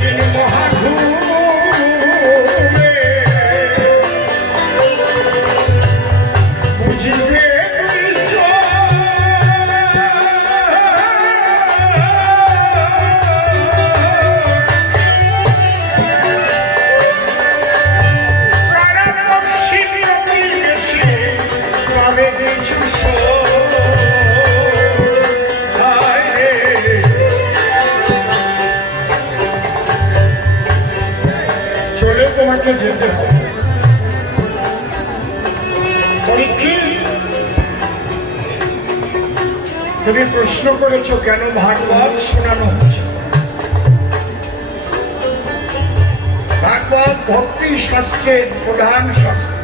যেদিন মহাঘুমে বুঝিবে তোমাকে যেতে হবে। তুমি প্রশ্ন করেছো কেন ভাগবত শোনানো হচ্ছে। ভাগবত ভক্তি শাস্ত্রের প্রধান শাস্ত্র।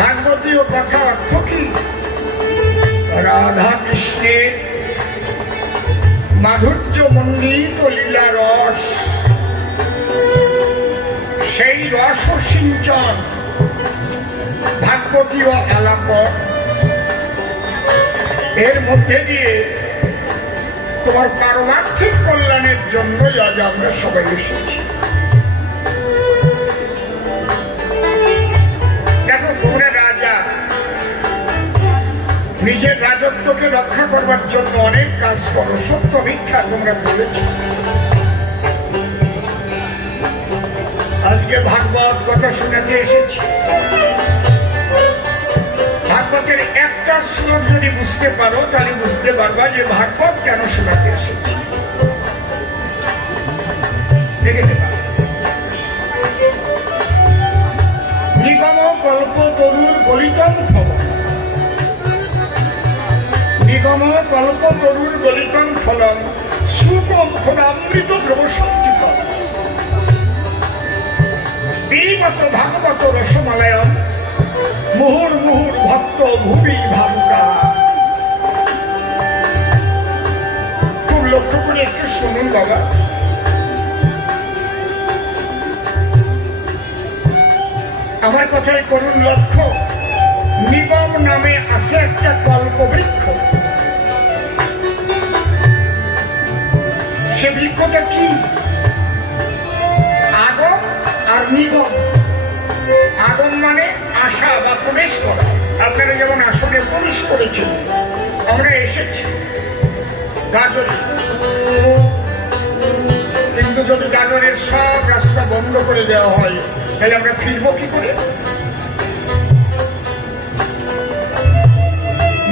ভাগবতীয় কথা অর্থ কি? রাধা কৃষ্ণের মাধুর্য মণ্ডিত লীলা রস, সেই রস সিঞ্চন ভাগবতীয় আলাপ, এর মধ্যে দিয়ে তোমার পারমার্থিক কল্যাণের জন্য আজ আমরা সবাই এসেছি। দেখো, তোমরা রাজা, নিজের রাজত্বকে রক্ষা করবার জন্য অনেক কাজ করো, সত্য মিথ্যা তোমরা বলেছ। আজকে ভাগবত কথা শোনাতে এসেছি। ভাগবতের একটা শ্লোক যদি বুঝতে পারো তাহলে বুঝতে পারবা যে ভাগবত কেন শোনাতে এসেছি। দেখে পারো, নিগম কল্প তরুর গলিতম ফলম, নিগম কল্প তরুর গলিতম ফলম সুকম খোলামৃত দ্রবসঞ্চিত পিবত ভাগবত রসমালয়ম মুহুর মুহুর ভক্ত ভূমি ভাবুকা। খুব লক্ষ্য করে একটু শুনুন বাবা। আমার কথায় করুন লক্ষ্য। নিগম নামে আছে একটা কল্পবৃক্ষ। সে বৃক্ষটা কি? আগম আর নিগম। আগম মানে আসা বা প্রবেশ করা। আপনারা যেমন আসনে প্রবেশ করেছেন, আমরা এসেছি গাজরে, কিন্তু যদি গাজরের সব রাস্তা বন্ধ করে দেওয়া হয় তাহলে আমরা ফিরবো কি করে?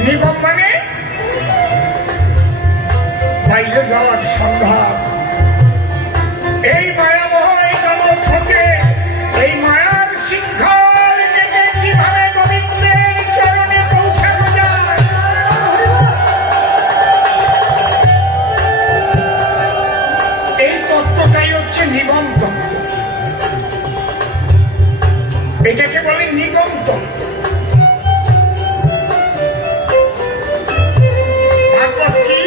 নিগম মানে বাইরে যাওয়ার সন্ধান। এই মায়ামহ এই জগৎ থেকে এই মায়ার শিক্ষা কিভাবে গোবিন্দের চরণে পৌঁছানো যায়, এই তত্ত্বটাই হচ্ছে নিগম তত্ত্ব। এটাকে বলে নিগম তত্ত্ব। ভাগবত কি?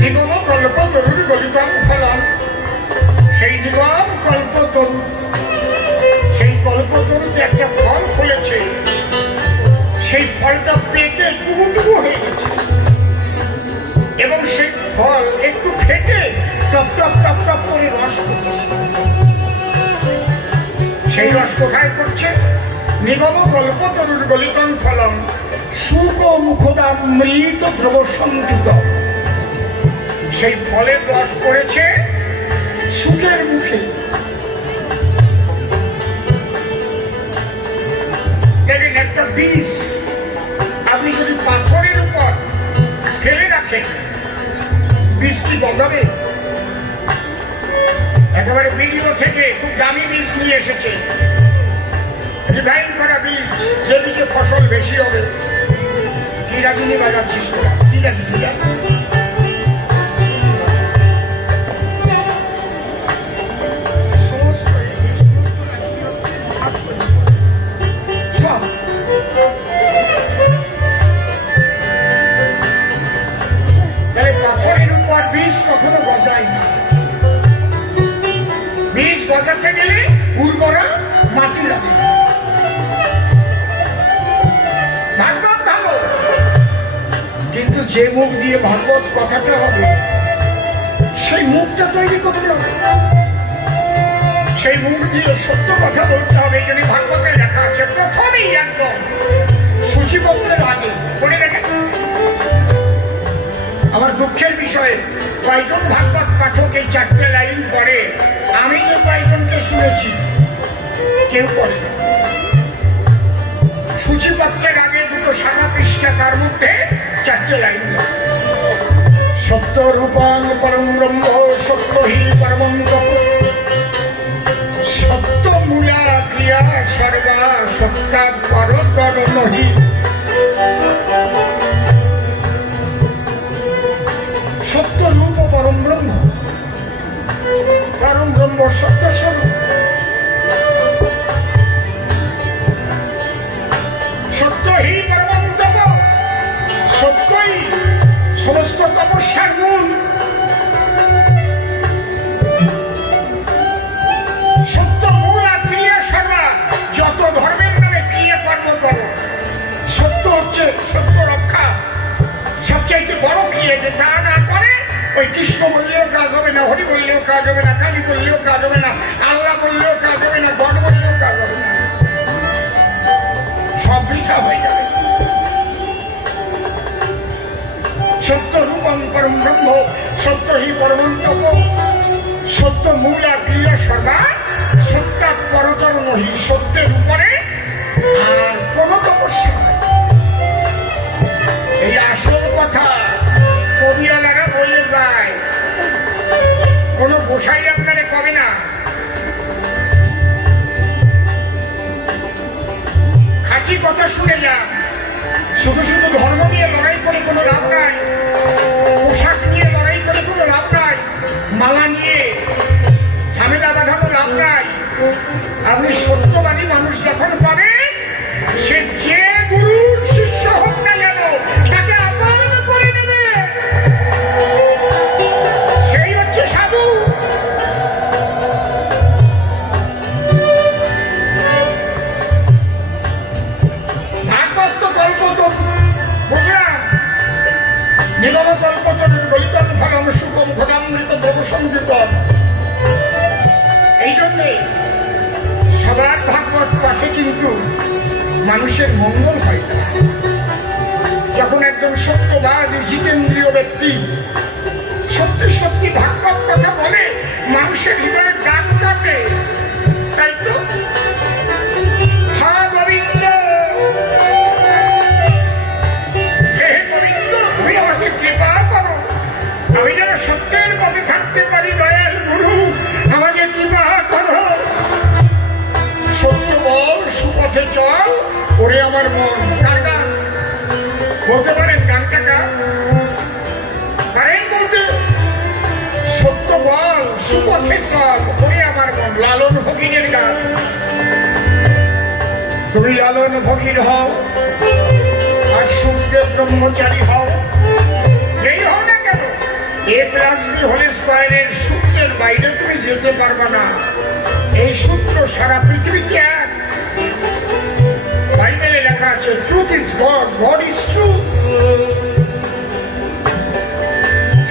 নিগম কল্প তরুর গলিতম ফলম। সেই নিগম কল্প তরু, সেই কল্পতরুতে একটা ফল ফলেছে। সেই ফলটা পেকে টুকু হয়ে গেছে এবং সেই ফল একটু ফেটে টপ টপ টপ টপ করে রস করছে। সেই রস কোথায় করছে? নিগম কল্প তরুর গলিতম ফলম সুক মুখদামৃত দ্রব সংযুত। সেই ফলের রস পড়েছে সুখের মুখে। দেখেন, একটা বীজ আপনি যদি পাথরের উপর ফেলে রাখেন, বীজটি গজাবে। একেবারে ভিডিও থেকে খুব দামি বীজ নিয়ে এসেছে, ডিজাইন করা বীজ, যেদিকে ফসল বেশি হবে। কি রাগিনী বাজাচ্ছিস তোরা? কি রাগিনী? পাথরের উপর বীজ কখনো গজায় না। বীজ গজাতে গেলে উর্বরা মাটি লাগে। ভাগবত ভালো, কিন্তু যে মুখ দিয়ে ভাগবত কথাটা হবে করতে হবে, সেই মুখ দিয়ে সত্য কথা বলতে হবে। এই জন্য ভাগবতে লেখা আছে প্রথমেই একদম সূচিপত্রের আগে পড়ে গেছে। আমার দুঃখের বিষয়ে কয়েকজন ভাগবত পাঠক এই 4টে লাইন পড়ে, আমি যে কয়েকজনকে শুনেছি কেউ পড়ে না। সূচিপত্রের আগে দুটো সাদা পৃষ্ঠা, তার মধ্যে 4টে লাইন। সত্য রূপং পরম ব্রহ্ম সত্য হি পরমং তপ, সত্য মূলা ক্রিয়া সর্বা সত্তা পরতর নহি। সত্য রূপ পরম ব্রহ্ম, পরম ব্রহ্ম সত্য স্বরূপ। সত্যই পরমং তপ, সত্যই সমস্ত তপস্যার মূল। সত্য মূল আর ক্রিয়া সর্বা, যত ধর্মের নামে ক্রিয়া কর্ম করো, সত্য হচ্ছে সত্য রক্ষা সবচাইতে বড় ক্রিয়া। যে তা না করে ওই কৃষ্ণ বললেও কাজ হবে না, হরি বললেও কাজ হবে না, কালী বললেও কাজ হবে না, আল্লাহ বললেও কাজ হবে না, গড বললেও কাজ হবে না, সব বৃথা হয়ে যাবে। সত্য রূপং পরম ব্রহ্ম সত্য হি পরমং তপ, সত্য মূল আর ক্রিয়া সর্বা সত্তা পরতর নহি। সত্যের উপরে আর কোন তপস্যা নাই। এই আসল কথা কবিয়ালারা বলে যায়, কোন গোসাই আপনারে কবে না। খাঁটি কথা শুনে যান। শুধু শুধু ধর্ম নিয়ে লড়াই করে কোনো লাভ নাই, পোশাক নিয়ে লড়াই করে কোনো লাভ নাই, মালা নিয়ে ঝামেলা বাঁধানো লাভ নাই। আপনি সত্যবাদী মানুষ যখন পাবেন, সে যে গুরুর শিষ্য হোক না কেন তাকে আপন করে নেবে, সেই হচ্ছে সাধু। ভাগবত তো গল্প তো বুঝলাম, নিগম কল্পতরু গলিতম ফলম সুখম ভোগামৃত দেব সংযুতম। এই জন্যে সবার ভাগবত পাঠে কিন্তু মানুষের মঙ্গল হয় না। যখন একজন সত্যবাদী জিতেন্দ্রীয় ব্যক্তি সত্যি সত্যি ভাগবত কথা বলে, মানুষের হৃদয়ে ডাক কাটে। তাই তো হা গোবিন্দ, হে গোবিন্দ, তুমি আমাকে কৃপা করো, আমি যেন সত্যের পথে থাকতে পারি। দয়াল গুরু, আমাকে কৃপা করো। সত্য বল, সুপথে চল, ওরে আমার মন। কার গান বলতে পারেন? গানটা কার পারেন বলতে? সত্য বল, সুপথে চল, ওরে আমার মন। লালন ফকিরের গান। তুমি লালন ফকির হও আর সুখদেব ব্রহ্মচারী হও, যেই হও না কেন, A+B হোল স্কয়ারের সূত্রের বাইরে তুমি যেতে পারবে না। এই সূত্র সারা পৃথিবীতে এক। বাইবেলে লেখা আছে truth is god, god is truth.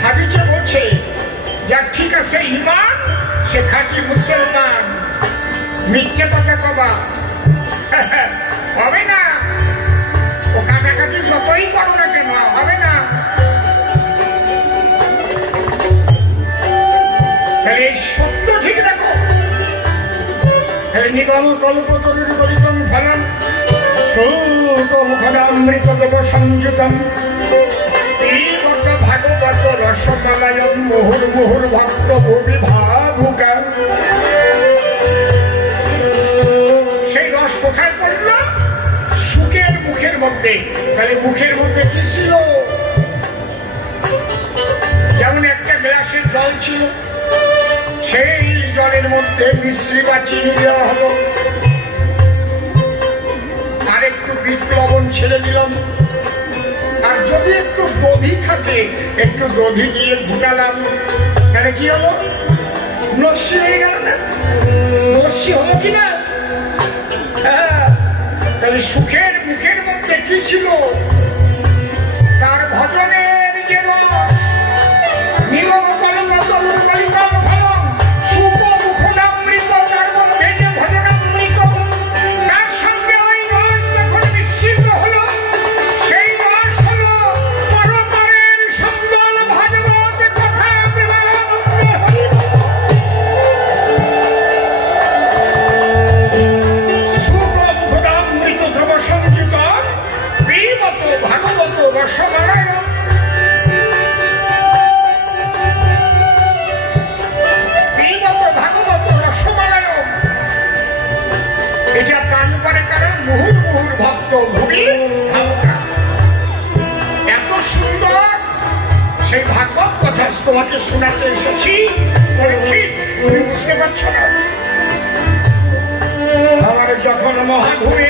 হাদিসে বলছে যার ঠিক আছে ঈমান, সে খাঁটি মুসলমান। মিথ্যে কথা কবা হবে না, ও কাটাকাটি যতই করো না কেন হবে না। তাহলে এই সত্য ঠিক রাখো। নিগম কল্পতরুর গলিতম ফলম সুখম ঘনামৃত দেব সংযুতম, ভাগবত রসমালয়ম মুহুর মুহুর ভক্ত ভূমি ভাবুকা। সেই রস কোথায় পড়ল? সুখের মুখের মধ্যে। তাহলে মুখের মধ্যে কি ছিল? যেমন একটা গ্লাসের জল ছিল, সেই জলের মধ্যে মিশ্রি বা চিনি দেওয়া হলো, আর একটু বিট লবণ ছেড়ে দিলাম, আর যদি একটু দধি থাকে একটু দধি দিয়ে ফুটালাম, তাহলে কি হলো? লস্যি হয়ে গেল না? লস্যি হলো কিনা? হ্যাঁ। তাহলে সুখের মুখের মধ্যে কি ছিল? তার ভজনের যে রস, নিগম কল্পতরু গলিতম ফলম তপ্ত ভূমি এত সুন্দর সেই ভাগবত কথা তোমাকে শোনাতে এসেছি। তুমি বুঝতে পারছো না, আমার যখন মহাধূমে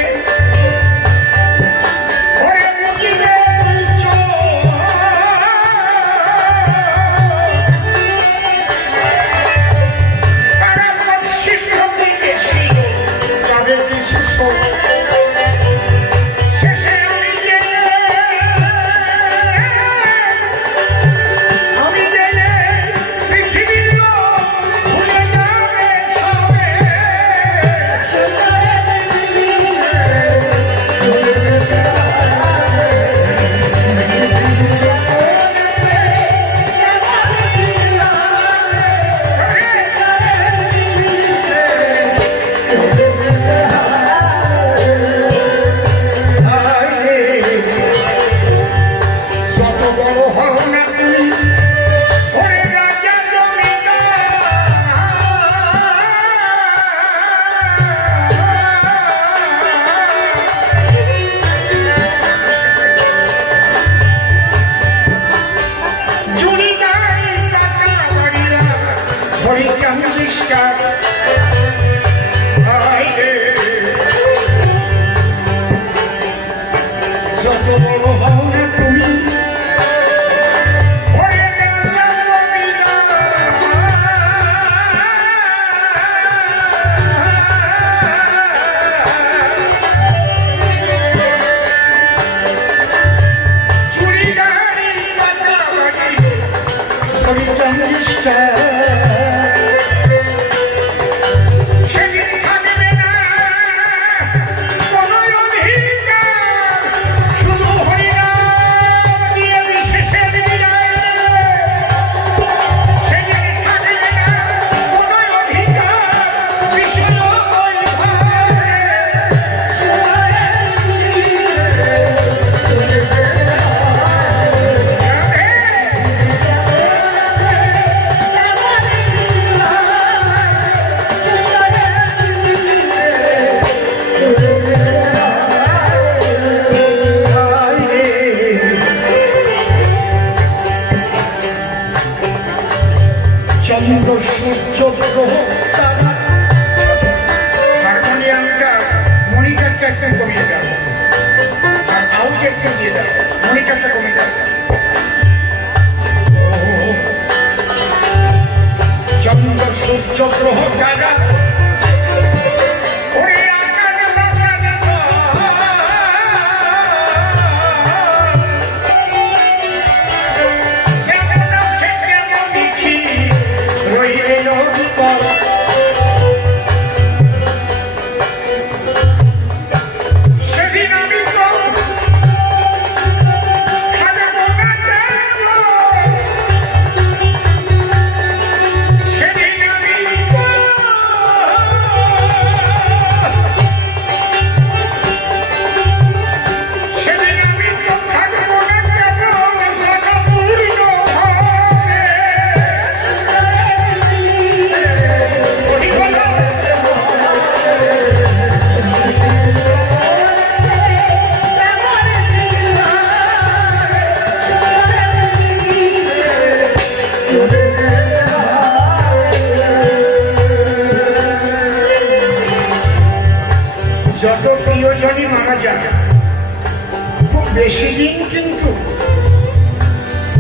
বেশি দিন কিন্তু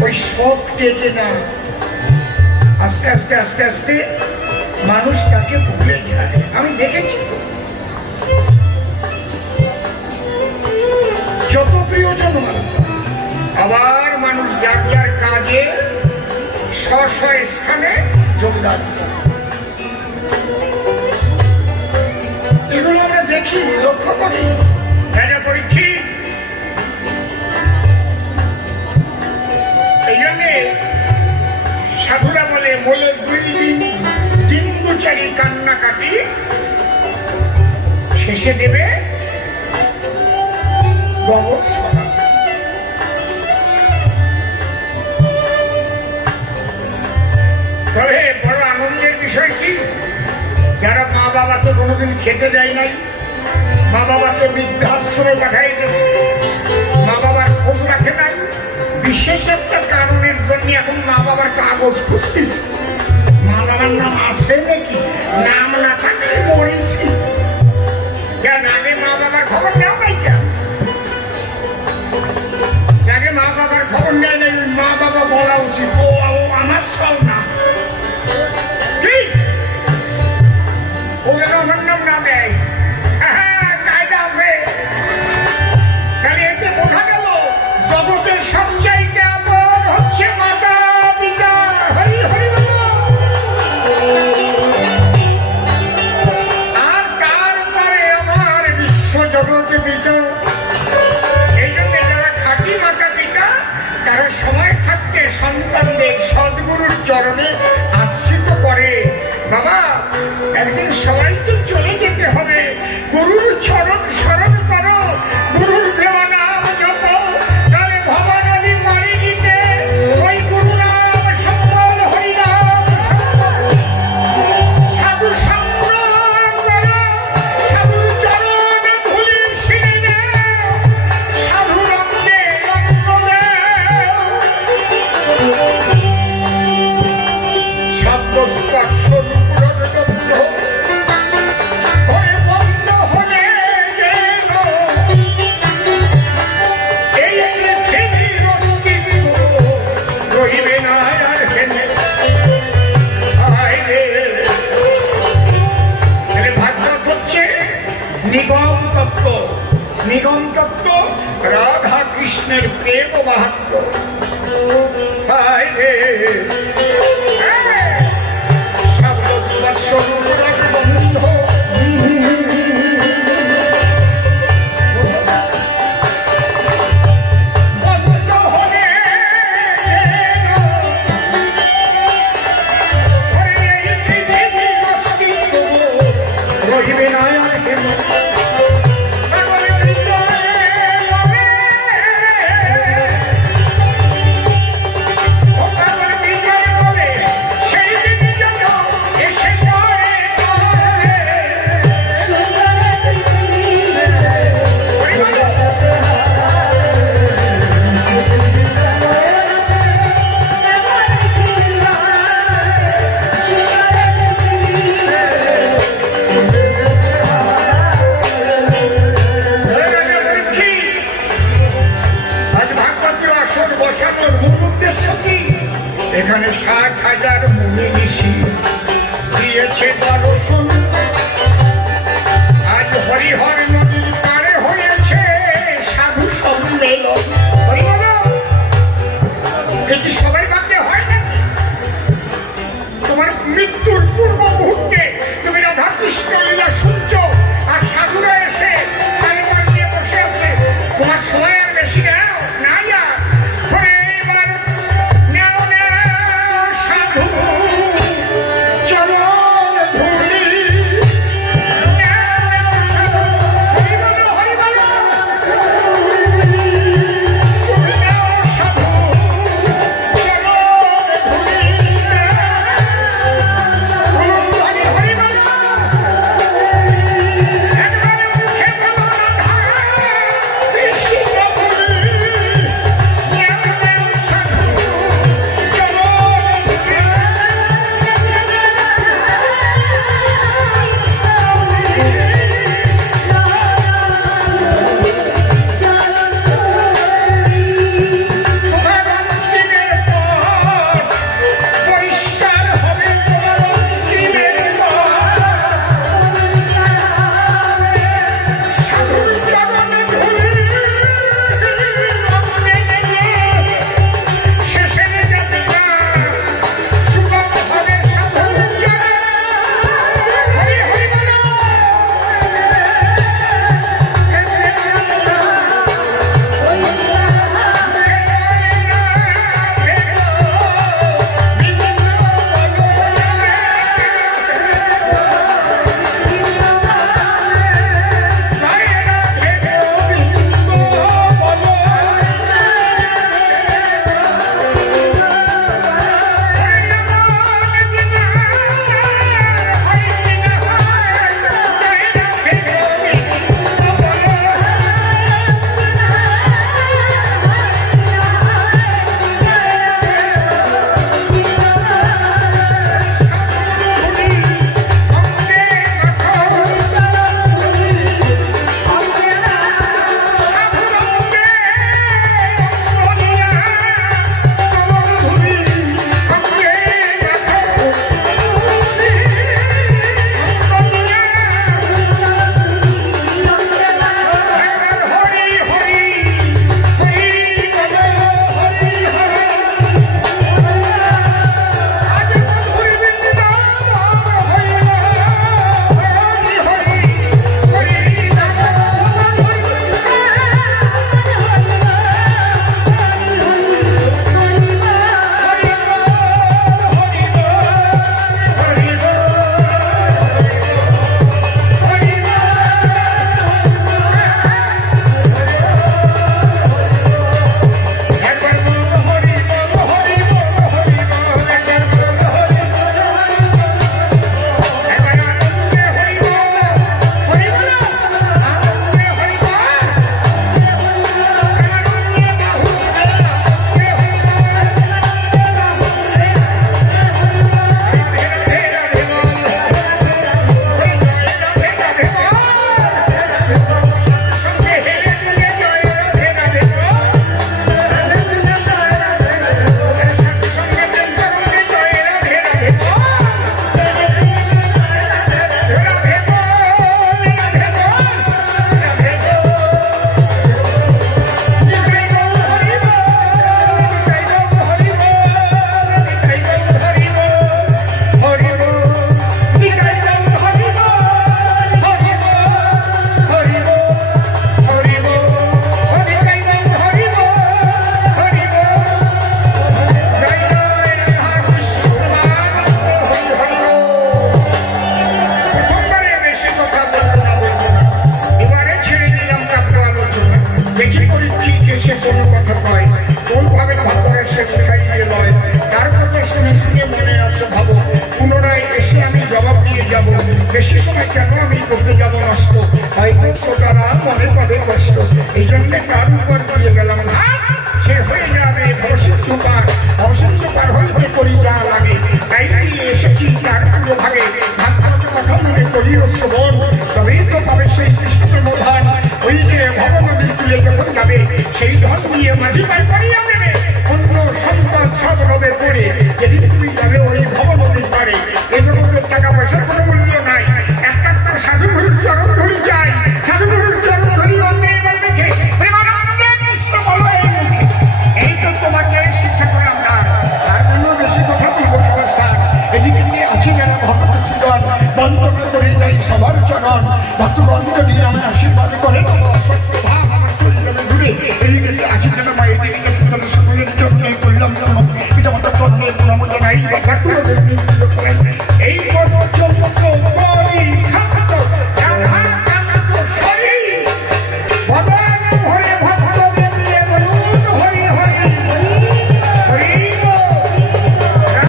ওই শখ টেকে না, আস্তে আস্তে আস্তে আস্তে মানুষ তাকে ভুলে যায়। আমি দেখেছি তো, যত প্রিয়জন আবার মানুষ যার যার কাজে স্ব স্থানে যোগদান করে। এগুলো আমরা দেখি, লক্ষ্য করি। রাজা পরীক্ষিত এই জন্যে সাধুরা বলে বলে 2 দিন 3 কান্নাকাটি শেষে দেবে গোবর সভা। তবে বড় আনন্দের বিষয় কি, যারা মা বাবাকে কোনোদিন খেতে দেয় নাই, মা বাবাকে বৃদ্ধাশ্রমে পাঠাই গেছে, মা বাবার খোঁজ রাখে নাই। বিশেষ একটা কারণের জন্য এখন মা বাবার কাগজ খুঁজতেছে, মা বাবার নাম আছে নাকি, নাম না থাকলে মরেছি। কেন আগে মা বাবার খবর নেওয়া নাই? কেন আগে মা বাবার খবর নেয় নাই? মা বাবা বলা উচিত ও আমার সব না, ঠিক ও যেন আমার নাম না দেয়। কায়দা আছে। তাহলে এতে বোঝা গেল জগতের সবচাইতে আপন হচ্ছে মাতা পিতা। হরি হরি বল। আর তারপরে আমার বিশ্ব জগৎ পিতা। এই জন্য যারা খাঁটি মাতা পিতা তারা সময় থাকতে সন্তানদের সদ্গুরুর চরণে আশ্রিত করে। বাবা একদিন সবাই তো চলে যেতে হবে, গুরুর চরণ স্মরণ করো, গুরুর দেওয়া নাম জপ, তাহলে ভবানদী মারি দিতে ওই গুরু নাম সম্বল হরিনাম সাধু সংগ্রাম করো, সাধুর চরণে ধুলি শিরে সাধু রঙ্গে রঙ্গ শব্দ স্পর্শ নিগম তত্ত্ব, রাধা কৃষ্ণের প্রেম মাহাত্ম্য।